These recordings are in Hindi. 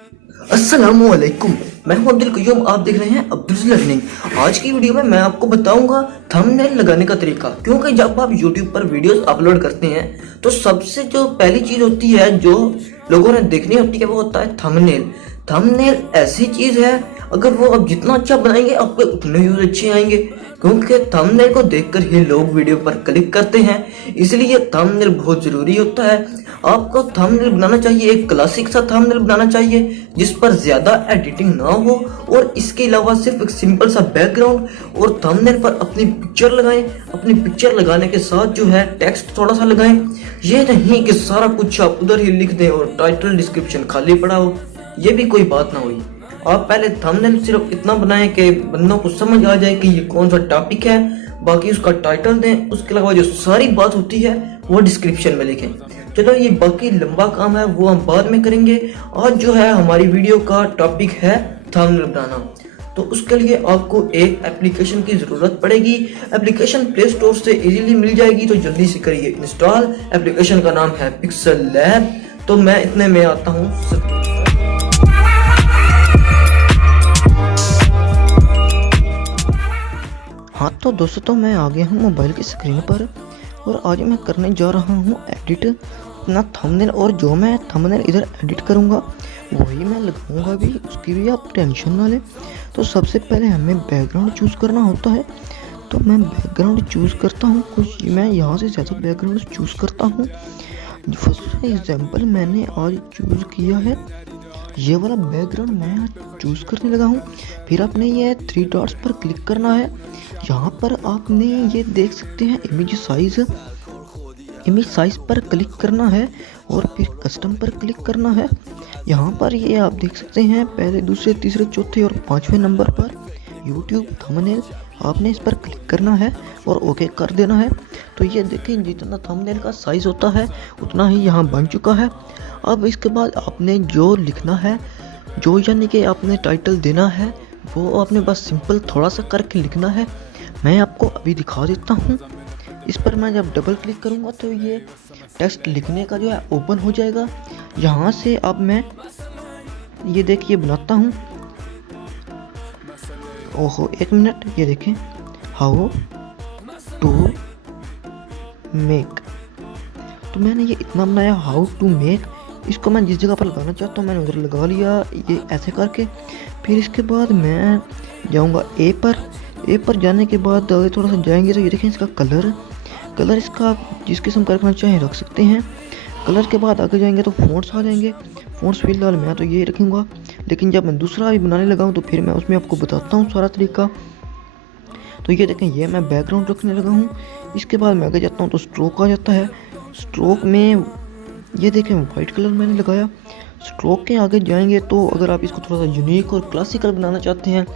अस्सलामुअलैकुम। मैं हूं अब्दुल्कयोम। आप देख रहे हैं अब्दुल लर्निंग। आज की वीडियो में मैं आपको बताऊंगा थंबनेल लगाने का तरीका। क्योंकि जब आप YouTube पर वीडियोस अपलोड करते हैं तो सबसे जो पहली चीज होती है जो लोगों ने देखनी होती है वो होता है थंबनेल। थंबनेल ऐसी चीज है, अगर वो आप जितना अच्छा बनाएंगे आपके उतने व्यूज अच्छे आएंगे, क्योंकि थंबनेल को देखकर ही लोग वीडियो पर क्लिक करते हैं। इसलिए थंबनेल बहुत जरूरी होता है। आपको थंबनेल बनाना चाहिए, एक क्लासिक सा थंबनेल बनाना चाहिए जिस पर ज्यादा एडिटिंग ना हो, और इसके अलावा सिर्फ एक सिंपल सा बैकग्राउंड और थंबनेल पर अपनी पिक्चर लगाएं। अपनी पिक्चर लगाने के साथ जो है टेक्स्ट थोड़ा सा लगाएं। ये नहीं कि सारा कुछ आप उधर ही लिख दें और टाइटल डिस्क्रिप्शन खाली पड़ा हो, ये भी कोई बात ना हुई। आप पहले थंबनेल सिर्फ इतना बनाएं कि बंदों को समझ आ जाए कि ये कौन सा टॉपिक है, बाकी उसका टाइटल दें। उसके अलावा जो सारी बात होती है वो डिस्क्रिप्शन में लिखें। चलो ये बाकी लंबा काम है वो हम बाद में करेंगे। आज जो है हमारी वीडियो का टॉपिक है थंबनेल बनाना। तो उसके लिए आपको एक एप्लीकेशन की जरूरत पड़ेगी। एप्लीकेशन प्ले स्टोर से इजीली मिल जाएगी, तो जल्दी से करिए इंस्टॉल। एप्लीकेशन का नाम है पिक्सल लैब। तो मैं इतने में आता हूँ। हाँ तो दोस्तों, तो मैं आ गया हूँ मोबाइल की स्क्रीन पर और आज मैं करने जा रहा हूँ एडिट अपना थंबनेल। और जो मैं थंबनेल इधर एडिट करूँगा वही मैं लगाऊंगा भी, उसकी भी आप टेंशन ना लें। तो सबसे पहले हमें बैकग्राउंड चूज़ करना होता है। तो मैं बैकग्राउंड चूज़ करता हूँ, कुछ मैं यहाँ से ज़्यादा बैकग्राउंड चूज़ करता हूँ। फर्स्ट एग्जाम्पल मैंने आज चूज़ किया है ये वाला बैकग्राउंड, मैं चूज़ करने लगा हूँ। फिर आपने ये थ्री डॉट्स पर क्लिक करना है। यहाँ पर आपने ये देख सकते हैं इमेज साइज पर क्लिक करना है और फिर कस्टम पर क्लिक करना है। यहाँ पर ये आप देख सकते हैं पहले, दूसरे, तीसरे, चौथे और पांचवें नंबर पर यूट्यूब थंबनेल, आपने इस पर क्लिक करना है और ओके कर देना है। तो ये देखें जितना थंबनेल का साइज होता है उतना ही यहाँ बन चुका है। अब इसके बाद आपने जो लिखना है, जो यानी कि आपने टाइटल देना है, वो आपने बस सिंपल थोड़ा सा करके लिखना है। मैं आपको अभी दिखा देता हूँ। इस पर मैं जब डबल क्लिक करूँगा तो ये टेक्स्ट लिखने का जो है ओपन हो जाएगा। यहाँ से अब मैं ये देखिए बनाता हूँ। ओहो एक मिनट, ये देखें, हाउ टू मेक। तो मैंने ये इतना बनाया, हाउ टू मेक। इसको मैं जिस जगह पर लगाना चाहता हूँ मैंने उधर लगा लिया, ये ऐसे करके। फिर इसके बाद मैं जाऊँगा ए पर जाने के बाद आगे थोड़ा सा जाएंगे तो ये देखें इसका कलर इसका आप जिस किस्म का रखना चाहें रख सकते हैं। कलर के बाद आगे जाएंगे तो फ़ॉन्ट्स आ जाएंगे। फ़ॉन्ट्स फिलहाल मैं तो ये रखूँगा, लेकिन जब मैं दूसरा भी बनाने लगा हूँ तो फिर मैं उसमें आपको बताता हूँ सारा तरीका। तो ये देखें ये मैं बैकग्राउंड रखने लगा हूँ। इसके बाद मैं आगे जाता हूँ तो स्ट्रोक आ जाता है। स्ट्रोक में ये देखें वाइट कलर मैंने लगाया। स्ट्रोक के आगे जाएंगे तो अगर आप इसको थोड़ा सा यूनिक और क्लासिकल बनाना चाहते हैं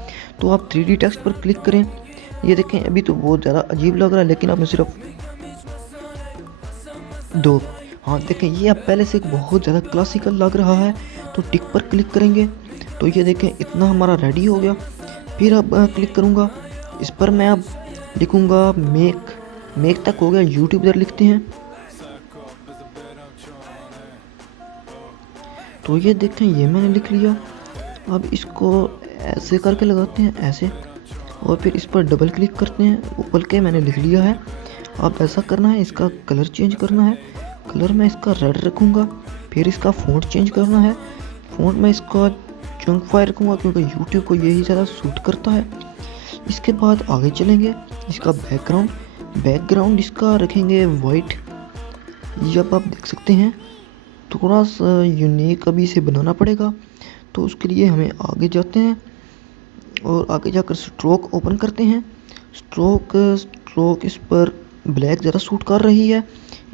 तो आप 3D टेक्स्ट पर क्लिक करें। ये देखें अभी तो बहुत ज़्यादा अजीब लग रहा है, लेकिन आपने सिर्फ दो, हाँ देखें ये अब पहले से बहुत ज़्यादा क्लासिकल लग रहा है। तो टिक पर क्लिक करेंगे तो ये देखें इतना हमारा रेडी हो गया। फिर अब क्लिक करूँगा इस पर, मैं अब लिखूँगा मेक तक हो गया, यूट्यूब इधर लिखते हैं। तो ये देखें ये मैंने लिख लिया। अब इसको ऐसे करके लगाते हैं ऐसे, और फिर इस पर डबल क्लिक करते हैं, ऊपर के मैंने लिख लिया है। अब ऐसा करना है, इसका कलर चेंज करना है। कलर मैं इसका रेड रखूँगा। फिर इसका फ़ॉन्ट चेंज करना है। फ़ॉन्ट में इसका चंकफाई रखूँगा क्योंकि यूट्यूब को यही ज़्यादा सूट करता है। इसके बाद आगे चलेंगे, इसका बैकग्राउंड इसका रखेंगे वाइट। ये अब आप देख सकते हैं थोड़ा सा यूनिक अभी से बनाना पड़ेगा। तो उसके लिए हमें आगे जाते हैं और आगे जाकर स्ट्रोक ओपन करते हैं। स्ट्रोक इस पर ब्लैक ज़्यादा सूट कर रही है,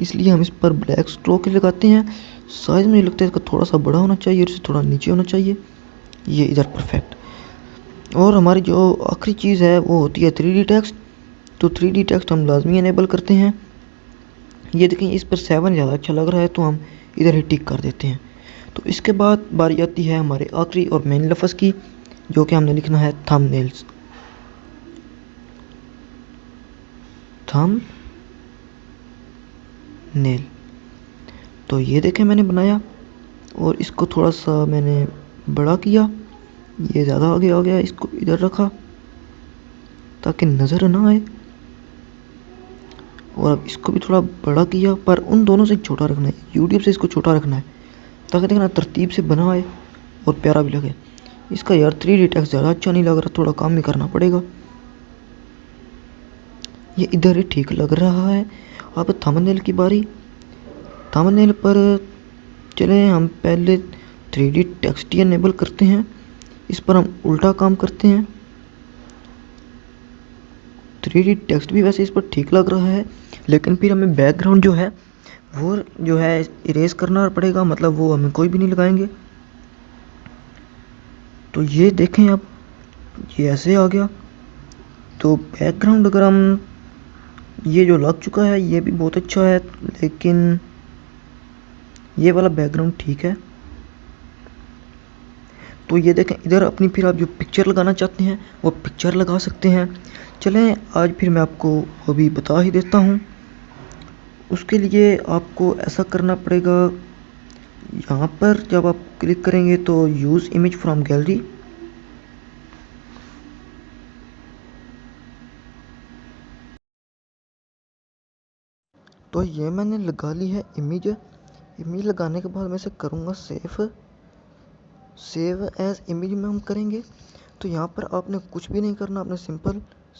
इसलिए हम इस पर ब्लैक स्ट्रोक लगाते हैं। साइज़ मुझे लगता है इसका थोड़ा सा बड़ा होना चाहिए और इससे थोड़ा नीचे होना चाहिए, ये इधर परफेक्ट। और हमारी जो आखिरी चीज़ है वो होती है 3D टेक्स्ट। तो 3D टेक्स्ट हम लाजमी इनेबल करते हैं। ये देखें इस पर 7 ज़्यादा अच्छा लग रहा है तो हम इधर ही टिक कर देते हैं। तो इसके बाद बारी आती है हमारे आखिरी और मेन लफ्ज़ की, जो कि हमने लिखना है थंबनेल। तो ये देखें मैंने बनाया और इसको थोड़ा सा मैंने बड़ा किया, ये ज़्यादा आगे आ गया, इसको इधर रखा ताकि नज़र ना आए, और अब इसको भी थोड़ा बड़ा किया, पर उन दोनों से छोटा रखना है, यूट्यूब से इसको छोटा रखना है ताकि देखना तरतीब से बना आए और प्यारा भी लगे। इसका यार 3D टेक्स्ट ज़्यादा अच्छा नहीं लग रहा, थोड़ा काम ही करना पड़ेगा। ये इधर ही ठीक लग रहा है। अब थंबनेल की बारी। थंबनेल पर चलें, हम पहले 3D टेक्स्ट ही इनेबल करते हैं। इस पर हम उल्टा काम करते हैं। 3D टेक्स्ट भी वैसे इस पर ठीक लग रहा है, लेकिन फिर हमें बैकग्राउंड जो है इरेज करना पड़ेगा, मतलब वो हमें कोई भी नहीं लगाएंगे। तो ये देखें, अब ये ऐसे आ गया। तो बैकग्राउंड अगर हम, ये जो लग चुका है ये भी बहुत अच्छा है, लेकिन ये वाला बैकग्राउंड ठीक है। तो ये देखें, इधर अपनी फिर आप जो पिक्चर लगाना चाहते हैं वो पिक्चर लगा सकते हैं। चलें, आज फिर मैं आपको वो भी बता ही देता हूँ। उसके लिए आपको ऐसा करना पड़ेगा, यहाँ पर जब आप क्लिक करेंगे तो यूज़ इमेज फ्रॉम गैलरी, तो ये मैंने लगा ली है इमेज। इमेज लगाने के बाद मैं इसे करूँगा सेव एज इमेज में हम करेंगे। तो यहाँ पर आपने कुछ भी नहीं करना, आपने सिंपल